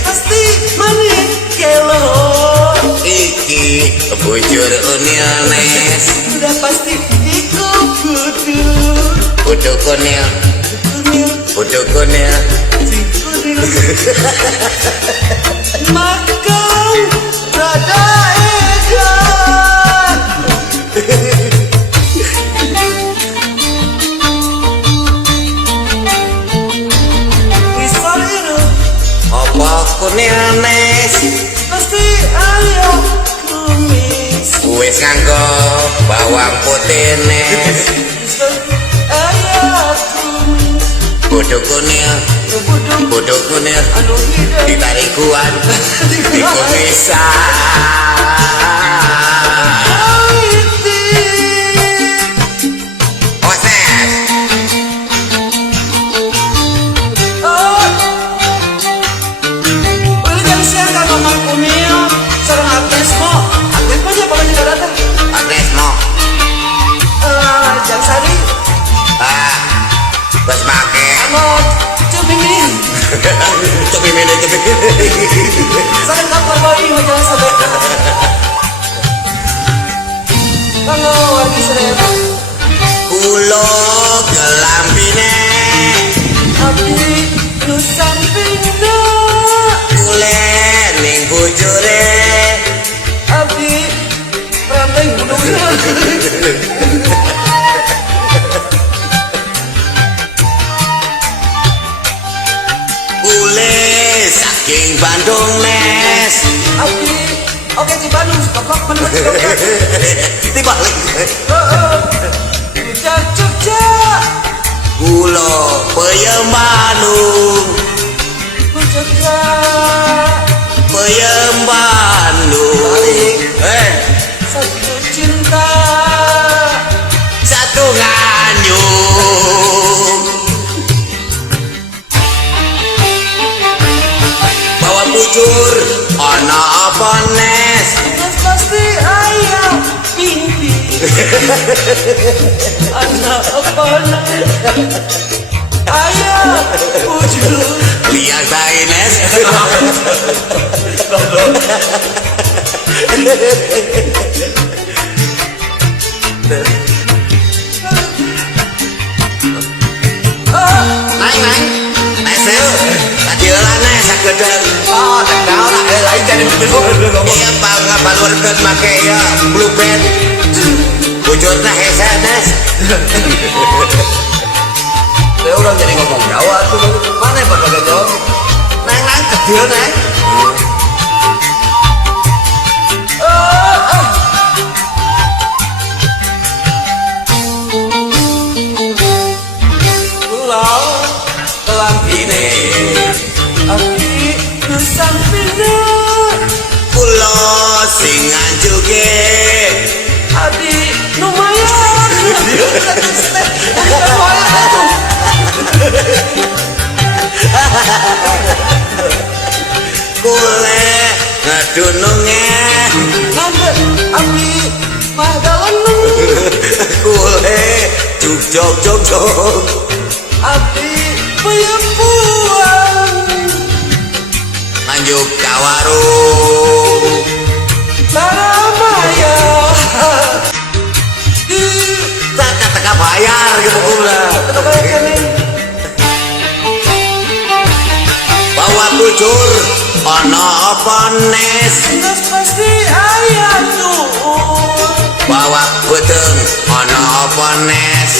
Pasti manik kelo. Iki bujur unilnes. Sudah pasti iku kudu. Kudu kunil. Kudu kunil. Makan rada edan. Apa kunilnes? Pasti ayo kumis. Wis nganggo bawang putih nes. Ayo kumis. Kudu kunil. Kudu kunil. Ditarik kuan. Dikumisan. Bos make cemingin saya kapal bayi majalah sobek kalau lagi serem kulo kelambine abdi nusan pinda kule ning bujure abdi peranteng gunungnya saking Bandung nes. Abdi, oke di Bandung, keplok menurut di balik. Di Jogja. Kulo peyem Bandung. Jogja. Peyem Bandung. Satu cinta. Satu nganyung. Bujur ana apa nes? Pasti ayam mimpi. Ana apa nes? Ayam bujur. Lihat saya nes. Naik nes. Tadi lah nes sagedeng. Oh, tahu nak lain jadi iya bang ngabalurkeun make ya blue band bujurna hese nes. Saya orang jadi ngomong Jawa tuh. Mana Pak Bagas Jawa? Nang kecil nang. Pulau Kelambine. Abdi nusan pinda. Pulau Singan juga. Abdi lumayan. Kule ngedununge. Nanti abdi magalan. Kule jog. Abdi peyempuan. Lanjut ke warung Saramaya. teka bayar gitu kumlah. Bawa bujur ana apa nes? Pasti ayah tuh. Bawa beteng ana apa nes?